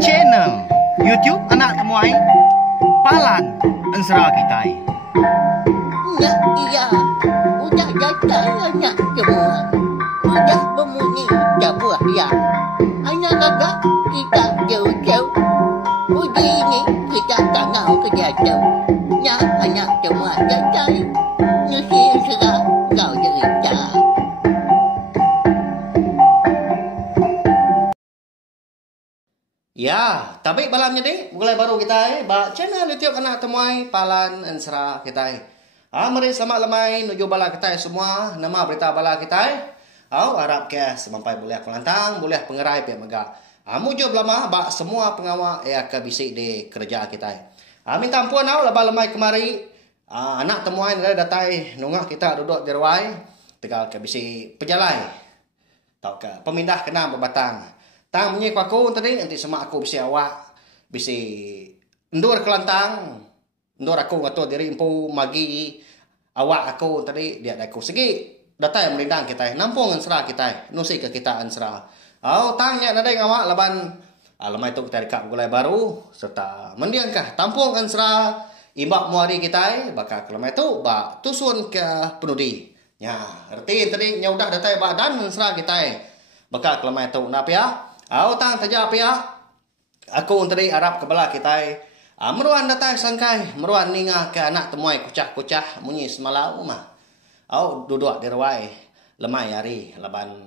channel YouTube anak temuai Palan Ensra kita. Ya, iya. Udah datang anak semua. Udah berbunyi sebuah ya. Anak kakak kita jauh-jauh. Uji ini kita tangau ke jatuh. Ya, anak semua datang. Nusi serah kau cerita. Ya, tapi malamnya deh, mulai baru kita ba channel YouTube anak temuai Palan Ensra kita. Mari selamat lemai nuju bala kita semua, nama berita bala kita. Harap ke semampai boleh kelantang, boleh pengerai pihak megak. Muju belama ba semua pengawal ke bisik di kerja kita. Minta ampun laba lemai kemari. Anak temuai dari datai nungah kita duduk di ruai, tegal ke bisik pejalai. Tau ke pemindah kena berbatang. Tang bunyi aku tadi nanti sama aku bisa awak bisa endur kelantang endur aku ngatur diri empu magi awak aku tadi dia ada aku segi data yang melindang kita nampung ansra kita nusi ke kita ansra tangnya ada yang awak laban lamai itu kita rekap gulai baru serta mendiangkah tampung ansra imbak muari kita bakal kelamai itu bak tusun ke penudi nya arti tadi nya udah data badan ansra kita bakal kelamai itu napa ya tang taja pia aku tadi Arab kebelah kita meruan datang sangkai meruan ninga ke anak temuai kucah-kucah munyi semalau mah duduk di rawai lemai hari laban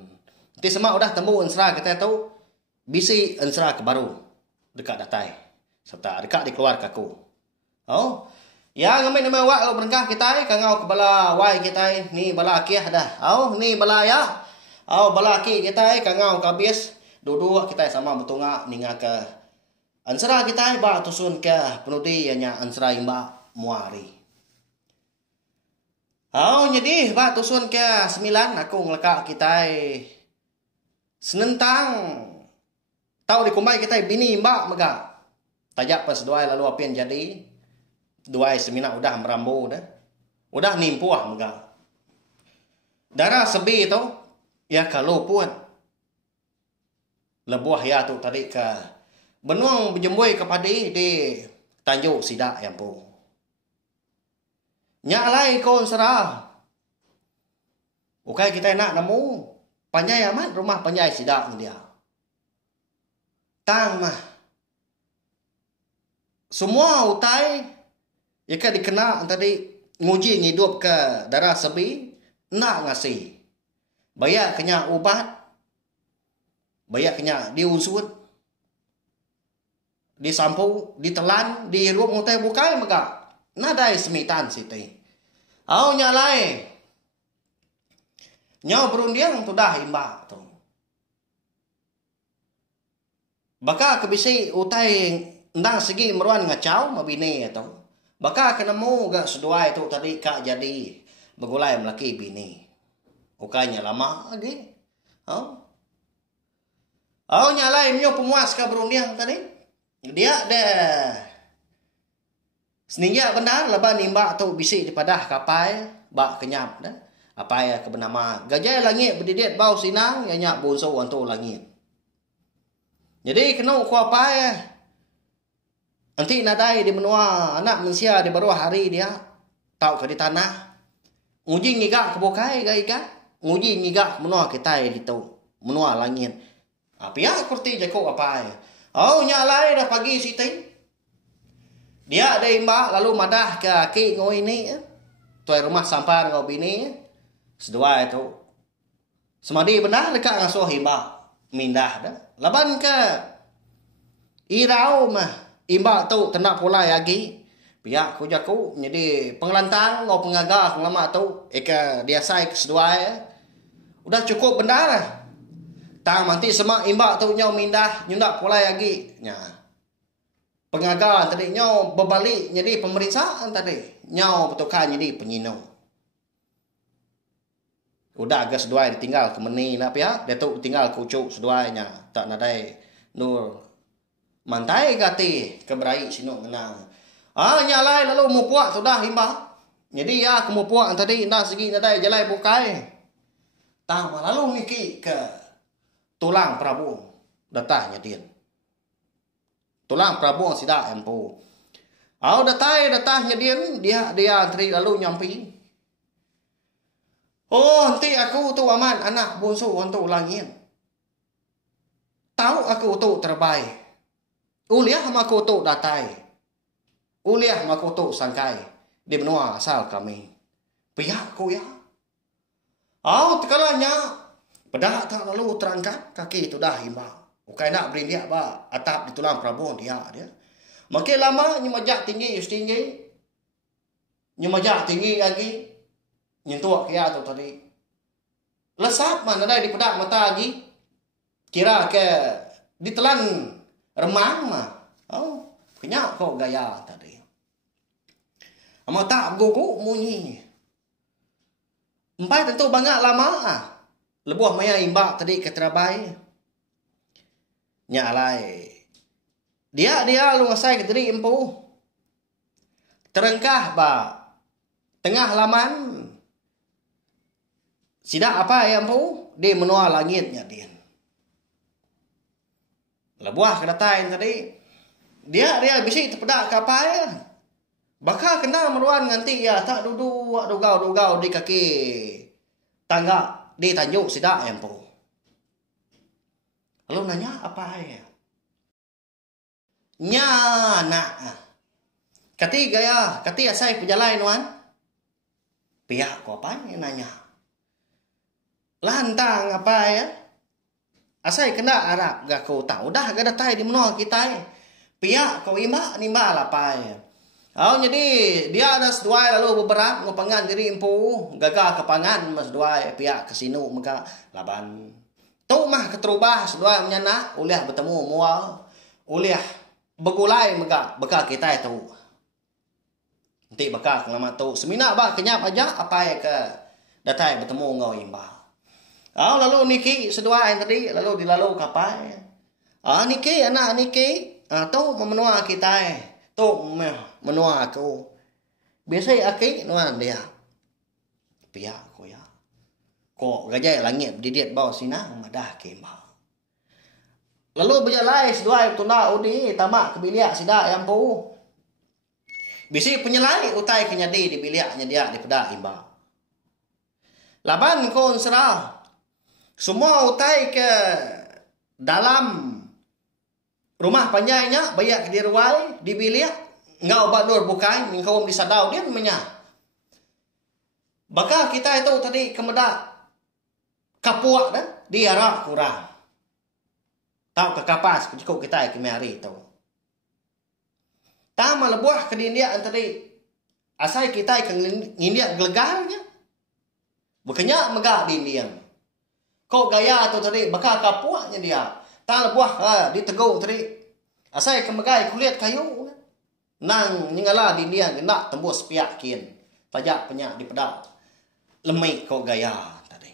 nanti semua udah temu ensra kita tu bisi ensra ke baru dekat datai serta dekat di keluarga aku ya ngamen nama wak lo berengkah kita kangau kebelah wai kita ni bala akiah dah ni bala ya bala aki kita kangau kabis dua kita sama betunga ninga ke ansra kita ba tusun ke penudi nya ansra imba muari. Jadi ba tusun ke 9 aku ngeleka kita senentang tahu dikumbai kita bini imba mega. Tajak pas dua lalu apian jadi dua semina udah merambu dah. Udah nimpuah mega. Darah sebi itu ya kalau pun lebuah ya tu tadi ke benuang berjembui kepada di Tanjung Sidak yang pun nyalai kau serah ukai kita nak nemu panjai amat rumah panjai Sidak ni dia tang mah semua utai ya kan dikena tadi nguji ngidup ke darah sebi nak ngasih bayar kena ubat bayar kena diusut, disampu, ditelan, dirup ngutai bukai maka nadai semitan siti. Nyalai. Nyau berundiang tu dah imba tu. Baka kebisi utai ndang segi meruan ngacau mabini tu. Baka kenemu gak seduai tu tadi kak jadi begulai melaki bini. Ukanya lama lagi. Nyalai minyo pemuas ke berundiang tadi. Dia ada seninja benar leban nimba tu bisi dipadah kapai bak kenyap dah. Apa ya ke bernama gajah langit berdidet bau sinang ya nyak bonso antu langit. Jadi kena ku apa ya? Nanti nadai di menua anak manusia di baru hari dia tahu ke di tanah. Nguji ngigak ke bokai gaika. Nguji ngigak menua kita di tu menua langit. Pihak kurti jago apa ya? Nyalai dah pagi siti. Dia ada imba lalu madah ke aki ngoi ini. Tuai rumah sampan ngau bini. Sedua itu. Semadi benar dekat ngasuh imba. Mindah dah. Laban ke irau mah. Imba tu tendak pulai lagi. Pihak ku jago. Jadi pengelantang ngau pengagak lama tu. Eka dia sai ke sedua ya. Udah cukup benar lah. Tang nanti semak imbak tu nyau mindah nyundak pulai lagi. Pengagal tadi nyau berbalik jadi pemeriksaan tadi. Nyau bertukar jadi penyinau. Udah agak seduai ditinggal ke meni nak pihak. Dia tu tinggal kucuk seduainya. Tak nadai nur mantai gati keberai sinuk menang. Nyalai lalu mupuak sudah imbak. Jadi ya kemupuak tadi nak segi nadai jalai bukai. Tang lalu miki ke tulang Prabu datanya dia. tulang Prabu sida empu. Au datahnya dia antri lalu nyampi. Oh, nanti aku tu aman anak bungsu untuk langit. Tahu aku tu terbaik. Uliah aku tu datai. Uliah aku tu sangkai. Di benua asal kami. Pihak ku ya. Au tekalanya pedah tak lalu terangkat kaki tu dah himbau. Ukai nak beri dia ba atap di tulang Prabu dia. Makin lama nyemajak tinggi nyemajak tinggi lagi nyentuh kia tu tadi. Lesap mana dah di pedak mata lagi. Kira ke ditelan remang mah. Oh, kenyak kau gaya tadi. Mata gugu munyi. Empai tentu banyak lama lebuah maya imbak tadi ke terabai. Nyalai. Dia lu ngasai ke diri empu. Terengkah ba tengah laman. Sida apa ya empu? Di menua langitnya dia. Lebuah kedatain tadi. Dia bisik terpedak kapai ya. Bakal kena meruan nganti ya tak duduk dugau di kaki tangga di Tanjung sida empu. Lalu nanya apa ya? Nya nak. Ketiga saya pejalan wan. Pihak ko apa nanya. Lantang apa ya? Asai kena Arab gak kau tahu dah gak datai di menua kita. Pihak kau nimba apa ya? Oh jadi dia ada seduai lalu beberat ngopangan diri empu gagah kepangan mas duai pihak kesinu maka laban tu mah keterubah seduai menyana uliah bertemu mual uliah begulai maka beka kita itu nanti beka kelama tu semina ba kenyap aja apa ya ke datai bertemu ngau imba. Oh lalu niki seduai tadi lalu dilalu kapai. Niki anak niki tu memenua kita tu menua aku. Biasa aki nuan dia. Pihak aku ya. Kok gajah langit didiet bawah sinang madah kemah. Lalu berjalan sedua tuna udi tamak ke biliak sida yang pu. Bisi penyelai utai kenyadi di biliaknya dia di pedak imba. Laban kon serah. Semua utai ke dalam rumah panjainya bayak di ruai di biliak. Ngau badur bukan engkau disadau dia namanya. Bakal kita itu tadi kemedak kapuak dah diarah kurang. Tahu ke kapas cukup kita ke mari tu. Tama lebuah ke dia tadi asai kita ke ngindia gelegarnya. Bukannya megak di dia. Kok gaya tu tadi bakal kapuaknya dia. Tak lebuah ditegur tadi. Asai ke megai kulit kayu. Nang nyingala di dia nak tembus piak kian. Pajak penyak di pedak. Lemik kau gaya tadi.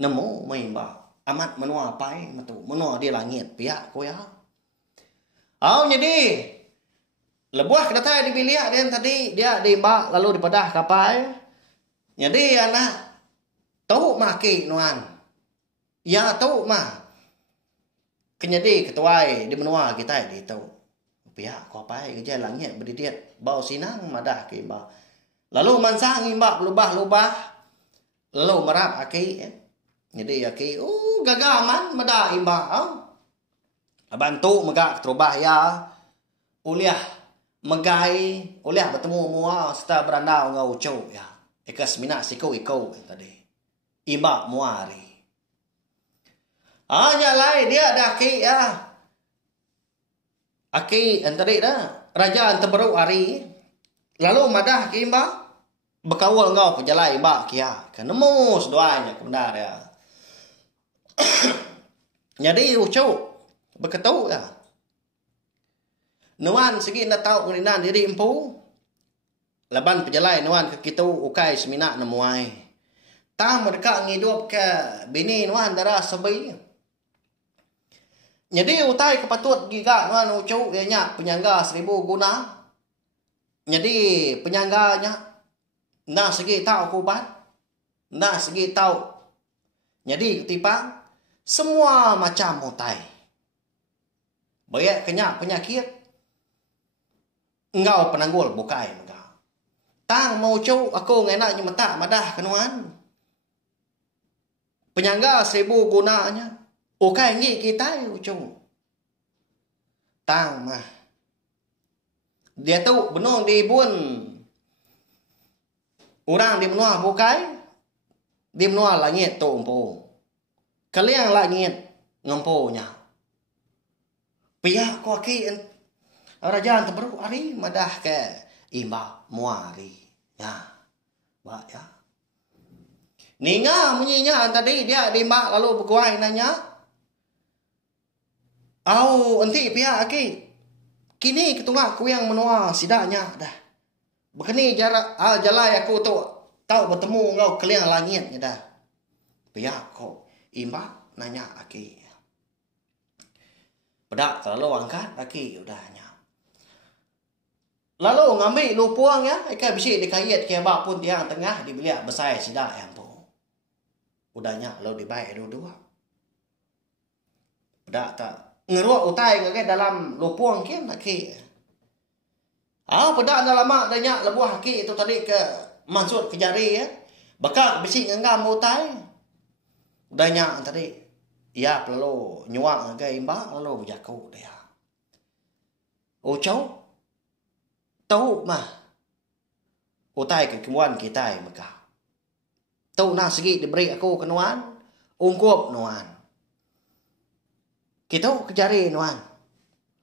Nemu main ba. Amat menua pai matu. Menua di langit piak kau ya. Jadi lebuah kedatai di biliak dia tadi dia di mbak lalu di pedah kapai. Jadi anak tahu maki nuan. Ya tahu mah. Kenyadi ketuai di menua kita di tahu. Pihak kau apa kerja langit berdidiet bau sinang madah ke imba. Lalu mansang imba lubah-lubah. Lalu merap aki. Jadi aki gagaman madah imba. Bantu megak terubah ya. Uliah megai. Uliah bertemu mua serta berandau ngau ucau ya. Ekas minak siku ikau tadi. Imba muari. Nyalai dia ada aki ya. Aki antara dah raja antabaru ari lalu madah ke imba bekawal ngau pejalai imba kia kan nemus doanya benar ya. Jadi ucau beketau ya. Nuan segi nak tahu ngerinan diri empu laban pejalai nuan ke kita ukai semina nemuai. Tah mereka ngidup ke bini nuan darah sebai. Jadi utai kepatut giga nuan ucu ianya penyangga 1000 guna. Jadi penyangganya na segi tahu kubat, na segi tahu. Jadi ketipang semua macam utai. Banyak kenyak penyakit. Engkau penanggul bukai maka. Tang mau cau aku ngenak nyu mata madah kenuan. Penyangga 1000 gunanya. Ukai ngi kita cau. Tang mah. Dia tu benong di bun. Orang di menua bukai. Di menua langit tu empu. Kalian langit ngempunya. Pihak ko aki raja terbaru ari madah ke imba muari. Ya. Ba ya. Ninga munyinya tadi dia di mak lalu berkuai nanya. Au enti pihak aki. Kini ketungak ku yang menua sidanya dah. Begini jarak jalai aku tu tahu bertemu engkau keliang langitnya dah. Pihak ko imba nanya aki. Pedak terlalu angkat lagi udahnya. Lalu ngambil lupuang ya, ikan bisi dikait ke bak pun tiang tengah dibeliak besar sidak yang po. Udahnya lalu dibaik dua-dua. Pedak tak ngeruak utai ke dalam lupuang kian lagi. Pedak dalam mak banyak lebuah haki itu tadi ke maksud ke jari ya. Bakal bisi ngenggam utai. Udahnya tadi ya perlu nyuak ke imba lalu berjaku dia. Cau tahu mah. Utai ke kemuan kita maka. Tahu nak segi diberi aku kenuan. Ungkup nuan. Kita kejari nuan.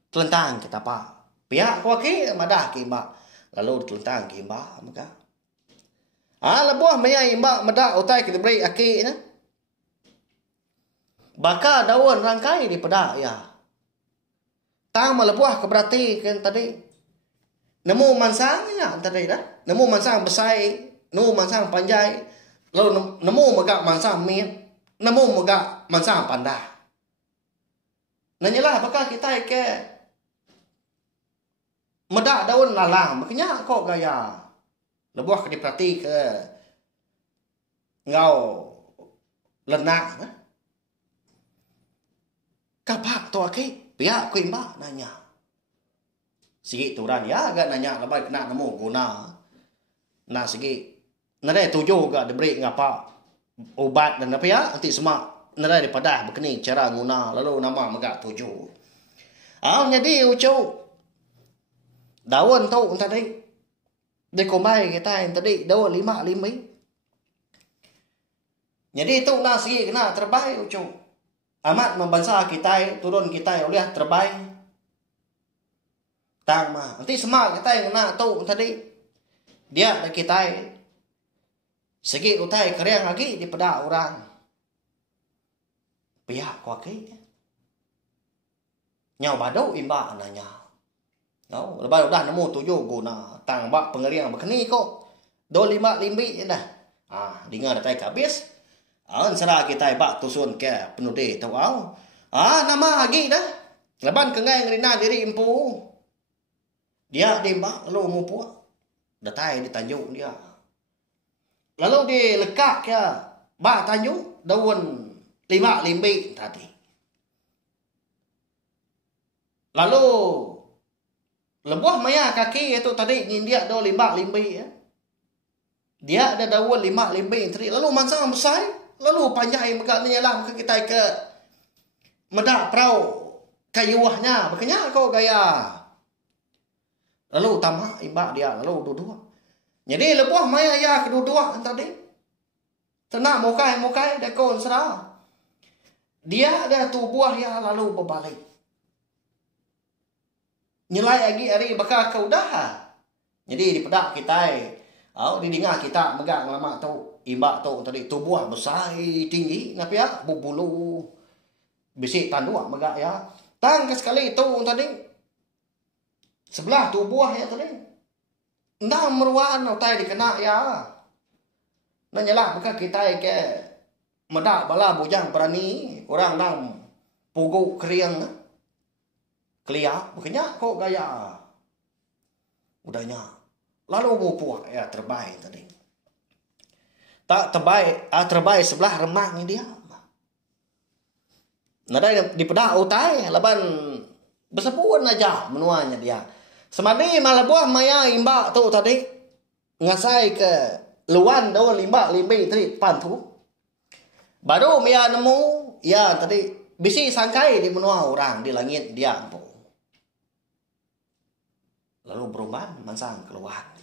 Telentang kita pak. Pihak ku aki madah ke imba. Lalu telentang ke imba maka. Lebuah maya imba madah utai ke diberi aki na. Baka daun rangkai di pedak ya. Tang melebuah ke berarti kan tadi. Nemu mansangnya tadi dah. Nemu mansang besar, nemu mansang panjai, lalu nemu megak mansang mit, nemu megak mansang pandah. Nanyalah baka kita ke medak daun lalang, makanya kok gaya. Lebuah ke diperhati ke ngau lenak. Kapak tu aki, pihak ku imba nanya. Sigi turan ya agak nanya lebai kena nemu guna. Nah sigi nada tujuh agak diberi ngapa obat dan apa ya nanti semua nada daripada begini cara guna lalu nama agak tujuh. Jadi ucu daun tu tadi dekombai kita yang tadi daun 5 limi. Jadi itu nah sigi kena terbaik ucu. Amat membansa kita, turun kita oleh terbaik. Tang mah. Nanti semua kita yang nak tahu tadi. Dia dan kita. Segi utai keriang lagi di pada orang. Pihak kuaki. Nyau badau imba nanya. No, lepas dah nemu 7 guna. Tang bak pengeriang begini kok. 25 limbi dah. Dengar datai habis. Serah kita bak tusun ke penudi tahu au. Nama lagi dah. Leban kengai ngerina diri empu. Dia dembak lalu mupu. Datai di tanjung dia. Lalu dilekak ke bak tanjung daun 5 limbi tadi. Lalu lebuah maya kaki itu tadi ngindiak daun 5 limbi ya. Dia ada daun 5 limbi tadi. Lalu mansang besar. Lalu panjang makanya lah maka kita ke medak perahu kayuahnya. Makanya kau gaya. Lalu tamak imba dia. Lalu dua-dua. Jadi lebuah maya ya kedua-dua tadi. Tenang mukai dekon serah. Dia ada tubuh ya lalu berbalik. Nilai lagi hari bakal kau dah. Jadi di pedak kita. Di dengar kita megang lama tu. Imba tu tadi tubuh besar tinggi ngapi ya bubulu bisi tanduk megak ya tang sekali tu tadi sebelah tubuh ya tadi ndak meruan utai dikena ya nanyalah maka kita ke medak bala bujang berani orang nang pugu keriang kelia makanya kok gaya udahnya lalu mupu ya terbaik tadi. Tak terbaik sebelah remang dia. Nada di pedak utai laban Bersepuan aja menuanya dia. Semadi malah buah maya imba tu tadi. Ngasai ke luan do limba limbi tadi pantu. Baru maya nemu ya tadi bisi sangkai di menua orang di langit dia ampo. Lalu berubah mansang keluar.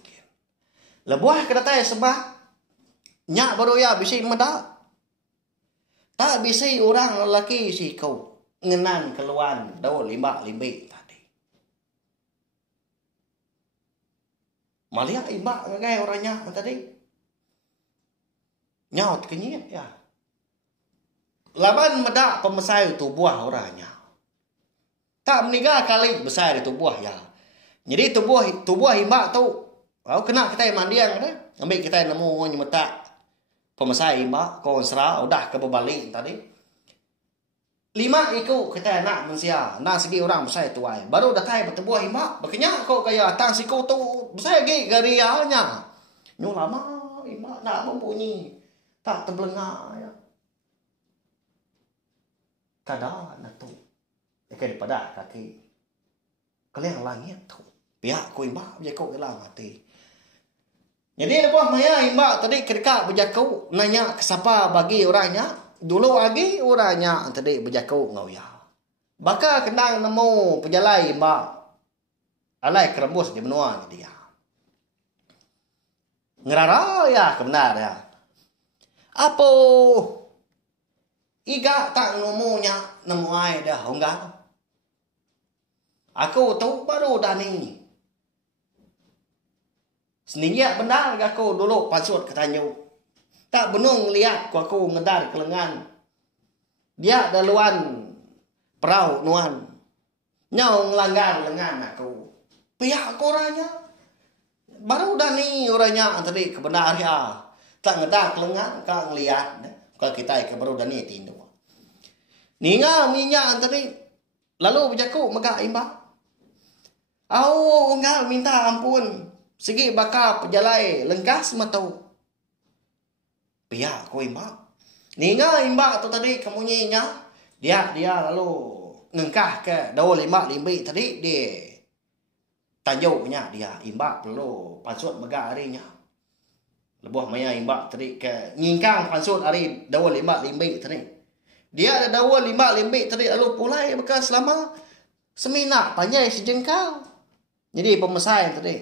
Lebuah kedatai sebab nyak baru ya bisi meda. Tak bisi orang lelaki si kau ngenan keluar do limba limbi tadi. Malia imba ngai orangnya tadi. Nyaut kenyit ya. Laban meda pemesai tu buah orangnya. Tak meninggal kali besar itu buah ya. Jadi tubuh imba tu, kena kita mandiang dah. Ambil kita nemu nyemeta pemesai imba, konsra udah ke bebalik tadi. 5 ikut kita nak mensia, nak segi orang besar tuai. Baru datai bertebuah imba, berkenyak kau kaya tang siku tu besar lagi garianya. Nyu lama imba nak membunyi, tak terbelengah ya. Kadang nak tu, daripada kaki, kalian langit tu. Pihak ku imba berjakau hilang mati. Jadi lepas maya imba tadi kedekat berjakau nanya ke siapa bagi orangnya. Dulu lagi orangnya tadi berjakau ngauya. Baka kendang nemu pejalai imba. Alai kerembus di menua dia. Ngerara ya kebenar ya. Apa iga tak nemunya nemu ai dah enggak. Aku tahu baru dah ni. Seningnya benar aku dulu pasut ketanyu. Tak benung lihat aku ngedar ke lengan. Dia daluan perahu nuan. Nyau ngelanggar lengan aku. Pihak aku orangnya. Baru dah ni orangnya tadi kebenar ya. Tak ngedar ke lengan, tak ngelihat. Kalau kita ke baru dah ni tindu. Ninga minyak tadi. Lalu berjaku megak imba. Enggak minta ampun. Segi bakal pejalai lengkas matau. Pihak ko imba. Ninga imba tu tadi kemunyinya. Dia lalu ngengkah ke daun lima limbi tadi dia tajuknya dia imba perlu pasut megak harinya. Lebuh maya imba tadi ke ngingkang pasut hari daun lima limbi tadi. Dia ada daun lima limbi tadi lalu pulai bekas selama semina panjang sejengkal. Jadi pemesai tadi.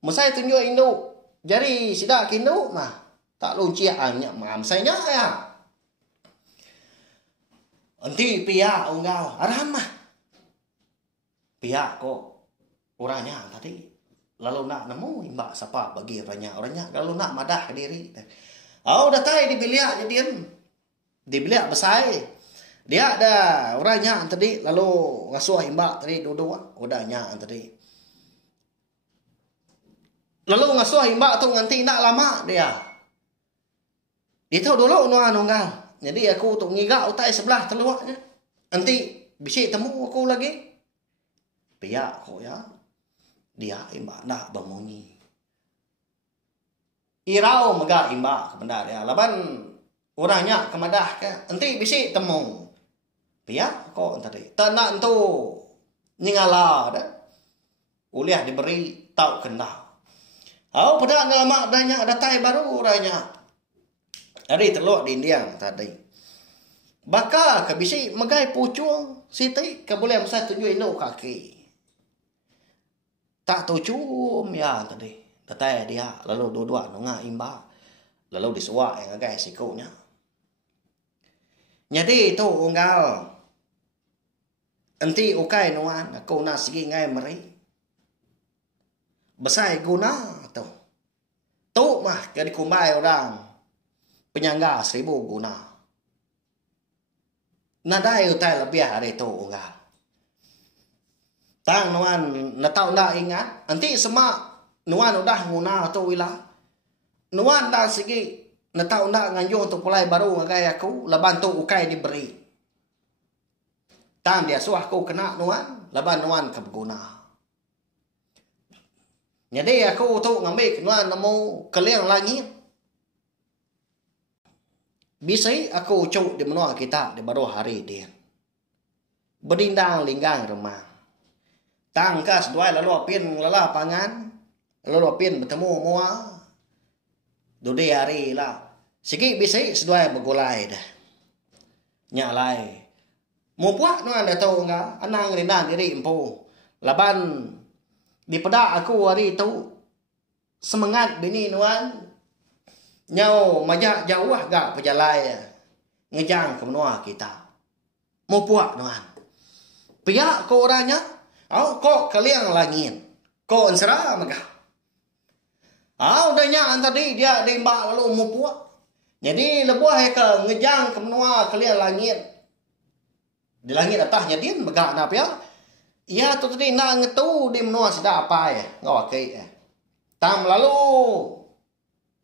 Mesai tunjuk induk. Jari sidak induk mah. Tak lunciannya mam saya ya. Nanti pihak unggal aramah. Pihak kok orangnya tadi. Lalu nak nemu imba siapa bagi orangnya. Lalu nak madah ke diri. Dah tay di biliak jadian. Di biliak besar. Dia ada orangnya tadi lalu ngasuh imba tadi dua-dua udahnya tadi. Lalu ngasuh imba tu nganti nak lama dia. Dia tahu dulu nuan unggal. Jadi aku tu ngigak utai sebelah teluaknya. Nanti bisa temu aku lagi. Pihak aku ya. Dia imba nak bermunyi. Irau megak imba kebenar ya. Laban orangnya kemadah ke. Nanti bisa temu. Pihak kok tadi. Tak nak tu nyingala dah. Uliah diberi tahu kenal. Pada lama adanya datai baru orangnya. Hari teluk di Indian tadi. Baka ke bisi megai pucung siti ke boleh masa tunjuk induk kaki. Tak tucum ya tadi. Datai dia lalu dua-dua nunga imba. Lalu disuak yang agak sikunya. Jadi itu unggal. Enti ukai nuan aku nak segi ngai meri. Besar guna tu. Tu mah jadi kumbai orang penyangga 1000 guna. Nadai utai lebih hari tu enggak. Tang nuan natau ndak ingat. Nanti semak nuan udah guna tu wila. Nuan dah segi natau ndak nganjung untuk pulai baru ngagai aku laban tu ukai diberi. Tang dia suah aku kena nuan laban nuan kebeguna. Jadi aku tu ngambil nuan nemu keliang langit. Bisa aku cuk di menua kita di baru hari dia. Berdindang linggang remang. Tangkas duai lalu apin lala pangan. Lalu apin bertemu mua. Dudi hari lah. Sikit bisik seduai bergulai dah. Nyalai. Mu puak nuan dah tahu enggak? Anang rindan diri empu. Laban di pedak aku hari tu. Semangat bini nuan. Nyau majak jauh agak pejalai. Ngejang ke menua kita. Mu puak nuan. Pihak ko orangnya, kok kalian langin, kok ensera megah. Udahnya tadi dia dimbak lalu mu puak. Jadi lebuah ke ngejang ke menua kalian langit. Di langit atasnya dia megah napa ya? Ia tu tadi nak ngetu di menua sida apa ya? Ngawakai ya. Tam lalu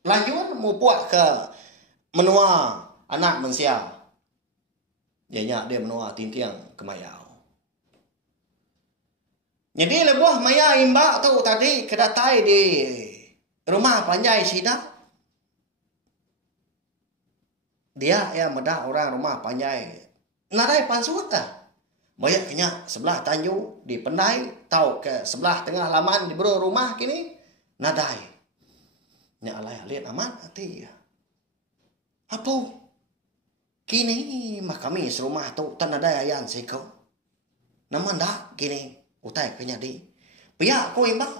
lanjut mu puak ke menua anak manusia. Dia menua tintiang kemayau. Jadi lebuah maya imbak tu tadi kedatai di rumah panjai sida. Dia yang medak orang rumah panjai. Narai pansut dah. Banyak kena sebelah Tanjung di Pendai. Tahu ke sebelah tengah laman di bro rumah kini. Nadai. Nya alai alit amat hati. Apa? Kini mah kami serumah tu tan nadai ayan sikau. Naman dak kini. Utai kenya di. Pihak ko imbak.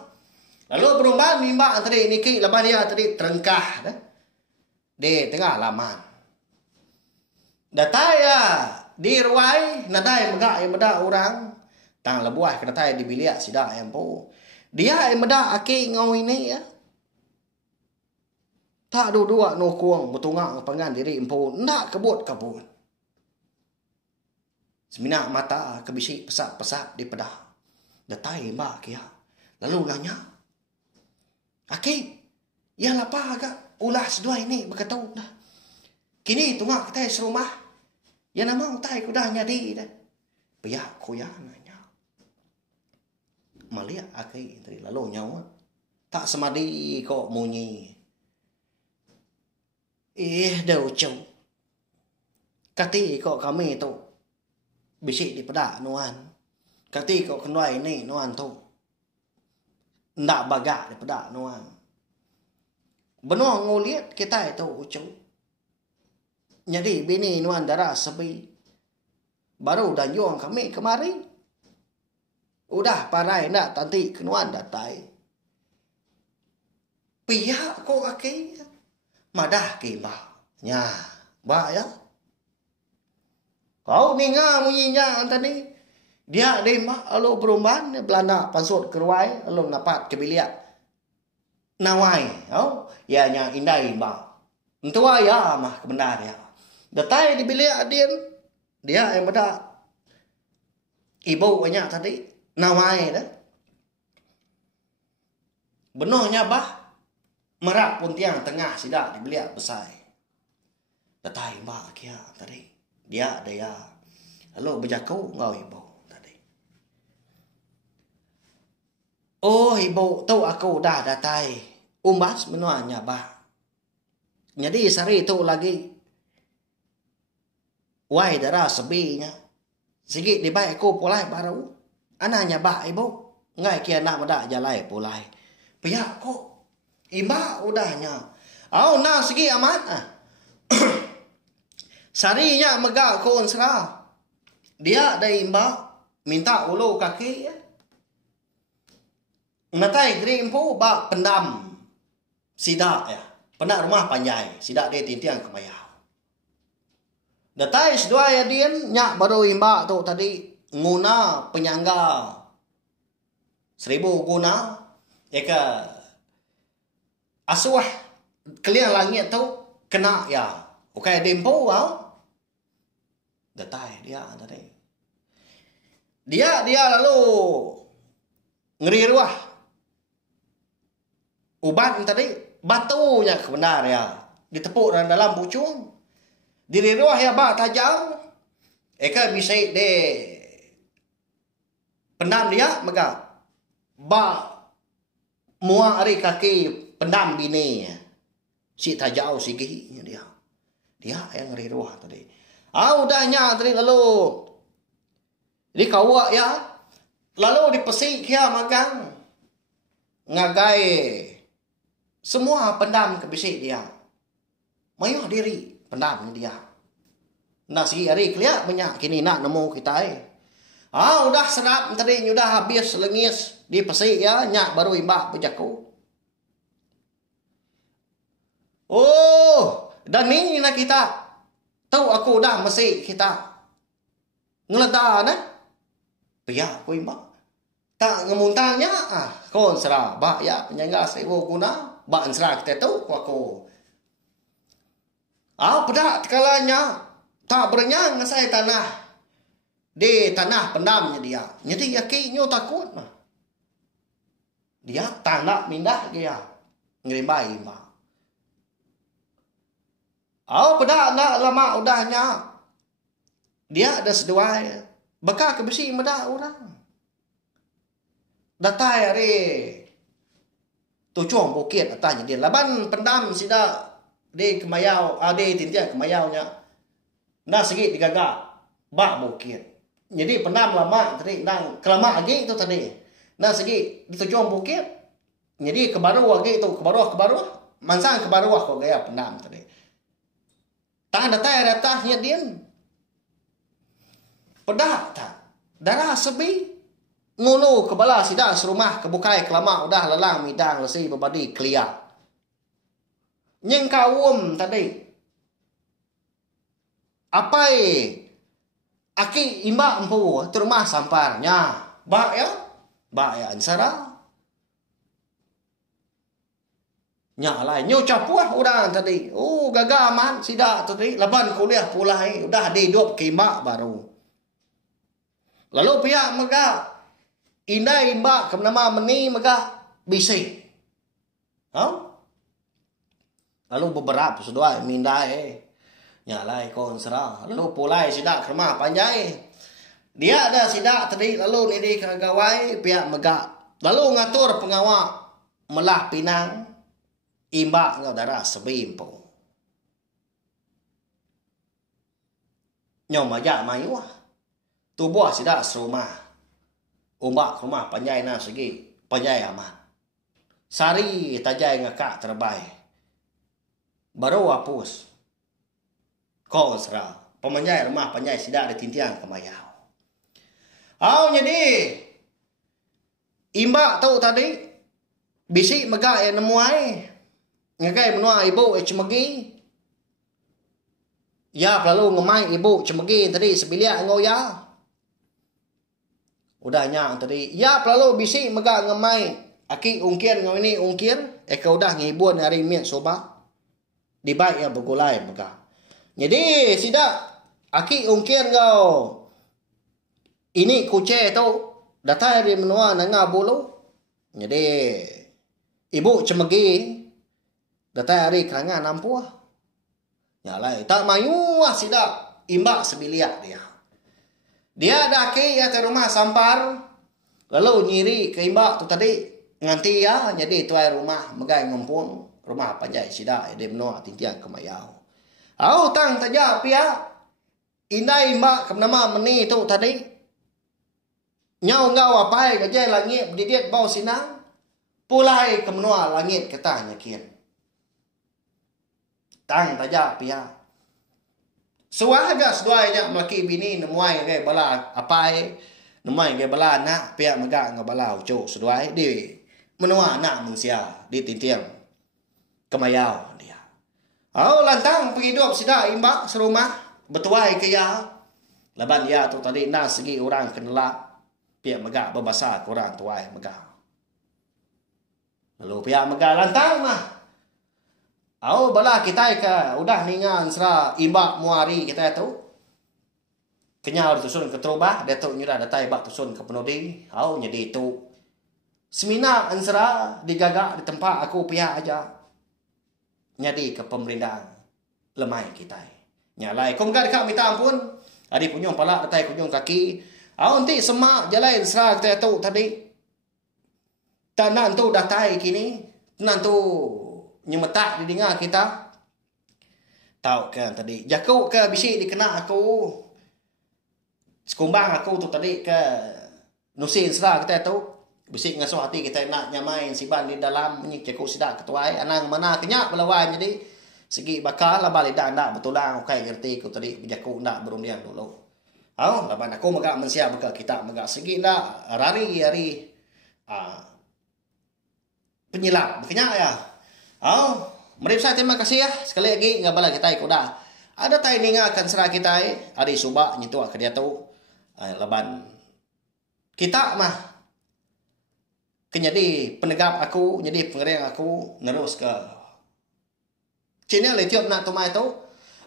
Lalu perubahan imbak tadi niki lepas dia tadi terengkah dah. Di tengah laman. Datai ya di ruai nadai megak yang meda orang. Tang lebuah kena tai di bilik sida yang po. Dia yang meda aki ngau ini ya. Tak dua no kuang betungak pangan diri empo nak kebut. Seminak mata kebisik pesak-pesak di pedah. Datai mbak kia. Lalu nanya. Aki. Ya lapa agak. Ulah sedua ini berkata dah. Kini tungak kita serumah. Ya nama utai kudah nyadi dah. Piyak kuya nanya. Maliak aki. Lalu nyawa. Tak semadi kok munyi. Dah ucau. Kati kok kami tu. Bisik di pedak nuan. Kati kau kenai ni nuan tu. Ndak bagak daripada nuan. Benua nguliat kita itu ucap. Jadi bini nuan darah sebi. Baru dah juang kami kemari. Udah parai nak tanti kenuan datai. Pihak ko kaki. Madah kima. Nya. Ba ya. Kau ni ngah munyinya tadi. Dia dembak lalu perumahan Belanda pansut keruai lalu dapat ke bilik nawai ya nya indai mbak entua ya mah kebenar ya datai di bilik dia yang beda ibu banyak tadi nawai dah benuhnya bah merak pun tiang tengah sidak di bilik besar datai mbak kia tadi dia lalu berjakau ngau ibu. Oh ibu tu aku dah datai. Umbas menuanya bah. Jadi sari tu lagi. Wai darah sebinya. Sikit dibaik aku pulai baru. Anaknya bah ibu. Ngai kia nak medak jalai pulai. Pihak ko. Imba udahnya. Nah sikit amat. Sarinya megak kon serah. Dia dah imba. Minta ulu kaki ya. Natai green po ba pendam sida ya. Pendak rumah panjai. Sida dia tintiang kemayau. Natai sedua ya dien. Nyak baru imba tu tadi. Nguna penyangga. 1000 guna. Eka. Asuah. Keliang langit tu. Kena ya. Okay dempo wow. Natai dia tadi. Dia lalu. Ngeri ruah. Ubat tadi batunya kebenar ya ditepuk dalam pucung diri ruah ya ba tajam eka bisa de pendam dia mega ba mua ari kaki pendam bini si tajau sigi dia yang ngeri ruah tadi udahnya tadi lalu Jadi kawak ya. Lalu dipesik kia magang. Ngagai. Semua pendam ke bisik dia. Mayuh diri pendam dia. Nah segi hari keliak banyak kini nak nemu kita udah sedap tadi udah habis lengis dipesik ya nyak baru imbak berjaku. Oh, dan ni nak kita tahu aku dah mesik kita ngeledah nah. Pia aku imbak. Tak ngemuntangnya kon serah bak ya penyangga sewo guna bak serah kita tahu aku. Pedak kalanya tak berenyang saya tanah. Di tanah pendamnya dia. Jadi yakinnya takut mah. Dia tanah mindah dia. Ngerimbai mah. Pedak nak lama udahnya. Dia ada seduai. Bakal ke besi medak orang. Datai hari. Tujuan bukit datanya dia. Laban pendam sida di kemayau. Di tintian kemayaunya. Nah segi digagak bak bukit. Jadi pendam lama tadi nang kelama lagi itu tadi. Nah segi di tujuan bukit. Jadi ke bawah lagi itu ke bawah mansang ke bawah kok gaya pendam tadi. Tak ada datahnya dia. Pedah tak. Darah sebi ngulu ke bala sida serumah kebukai kelama udah lelang midang lesi berbadi kelia. Nyeng kawum tadi. Apa aki imbak empu terumah samparnya. Bak ya ansara. Nya lai nyo capuah orang tadi. Gagaman sida tadi laban kuliah pulai udah dihidup kimak baru. Lalu pihak mega indai imbak ke nama meni mega bisi. Lalu beberapa sudah mindai nyalai kon serah. Lalu pulai sidak ke rumah panjai. Dia ada sidak tadi lalu ni di kagawai pihak mega. Lalu ngatur pengawak melah pinang imbak ngau darah sebimpo. Nyom majak mayuah. Tubuh sidak serumah. Umbak ke rumah panjai na segi panjai aman. Sari tajai ngakak terbaik. Baru hapus. Kau serah. Pemanjai rumah panjai sidak ada tintian kemayau. Jadi. Imbak tahu tadi. Bisik megak yang nemuai. Ngakai menua ibu cemegi. Ya lalu ngemai ibu cemegi tadi sebiliak ngau ya. Udahnya tadi. Ya lalu bisik megak ngemai. Aki ungkir ngau ini ungkir. Eka udah ngibun hari mian soba. Dibaik ya bergulai megak. Jadi sidak aki ungkir kau ini kucing tu datang dari menua nanga bulu. Jadi ibu cemegi datang dari kerangan nampuah. Nyalai tak mayuah sidak imbak sebiliak dia. Dia ada aki ya ke rumah sampar lalu nyiri ke imbak tu tadi nganti ya jadi tuai rumah megai ngumpul rumah panjai sidak dia menua tintian kemayau. Tang saja pia. Indai mbak ke nama meni tu tadi. Nyau ngau apa kerja langit didiet bau sinang. Pulai ke menua langit ketanya kian. Tang saja pia. Suaga seduanya melaki bini nemuai ke bala apa nemuai ke bala nak pia megak ngabala ucuk seduai di menua nak mengsia di tintiang kemayau dia. Lantang penghidup sida imbak serumah betuai ke ya. Laban ya tu tadi nas segi orang kenelak pihak megak berbasa ke orang tuai megak. Lalu pihak megak lantang mah. Bala kita ke udah ningan sera imbak muari kita tu. Kenyal tusun ke terubah dia tu nyurah datai bak tusun ke penudi. Jadi tu semina ansera digagak di tempat aku pihak aja. Nyadi ke pemerintahan lemai kita. Nyalai kau enggak dekat minta ampun. Adi kunyung pala datai kunyung kaki. Nanti semak jalan serah kita tu tadi. Tanah tu datai kini. Tanah tu nyemetak di dengar kita. Tahu kan tadi. Jakuk ke bisik dikena aku. sekumbang aku tu tadi ke nusin sera kita tu bisik ngasuh hati kita nak nyamain siban di dalam ni cekuk sidak ketuai anang mana kenyak belawan jadi segi bakal lah balik dah nak betul lah okay ngerti aku tadi berjaku nak berundian dulu. Laban aku magak mensiap bakal kita magak segi nak hari penyilap kenyak ya. Mari saya terima kasih ya sekali lagi ngabala kita ikut dah. Ada tay ninga akan serah kita ada subak nyitu ke dia tu. Laban kita mah kenyadi penegap aku jadi pengereng aku nerus ke channel Etiop nak tumai tu.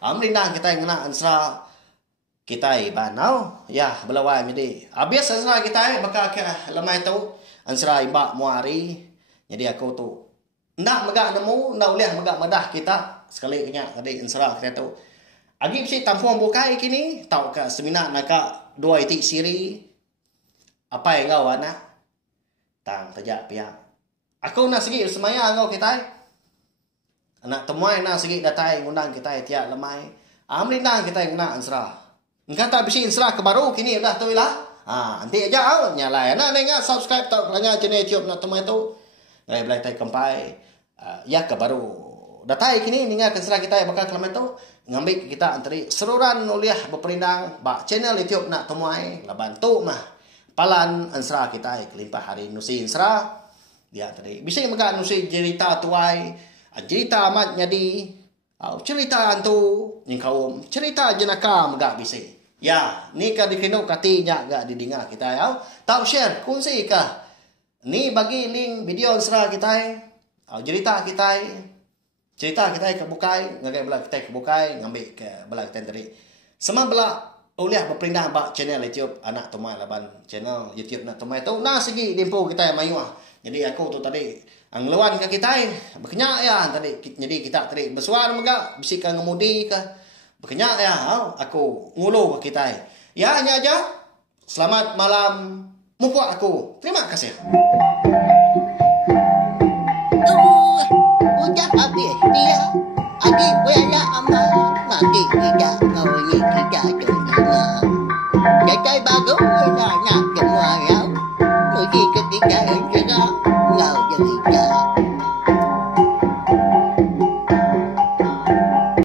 Merindang kita yang nak ansra kita banau ya belawan jadi. Habis ansra kita bakal ke lemai tu ansra ibak muari. Jadi aku tu ndak megak nemu ndak boleh megak madah kita sekali kenyak tadi ansra kita tu. Agi si tampung bukai kini tau ke seminar nak dua itik siri apa yang kau anak tang tajak pihak aku nak segi semaya kau kita anak temuai nak segi datai ngundang kita tiap lemai merindang kita yang nak ansra engkau tak bisi ansra ke baru kini dah tu lah nanti aja nyalai anak dengar subscribe tau kelanya channel YouTube nak temuai tu ngai belai tai kampai ya ke baru datai kini ninga ansra kita bakal kelama tu ngambil kita antari seruran uliah berperindang bak channel YouTube nak temuai laban tu mah palan ansra kita kelimpah hari nusi ansra dia tadi bisa megak nusi cerita tuai cerita amat jadi cerita antu ning kaum cerita jenaka megak bisa ya ni ka dikeno katinya gak didinga kita ya tau share kongsi ka ni bagi link video ansra kita cerita kita kebukai ngagai belah kita kebukai ngambil ke belah kita tadi sama belah uliah berperindah bak channel YouTube anak tumai laban channel YouTube nak tumai tu nah segi dempo kita yang mayu jadi aku tu tadi ang lawan ke kita berkenyak ya tadi jadi kita tadi bersuara megak bisikan ngemudi ke berkenyak ya aku ngulu ke kita ya hanya aja selamat malam mupuak aku terima kasih. Udah habis dia adik wala amal mati tidak kau ni tidak dengar jagai baru nak semua ya mesti ketika juga ngau cerita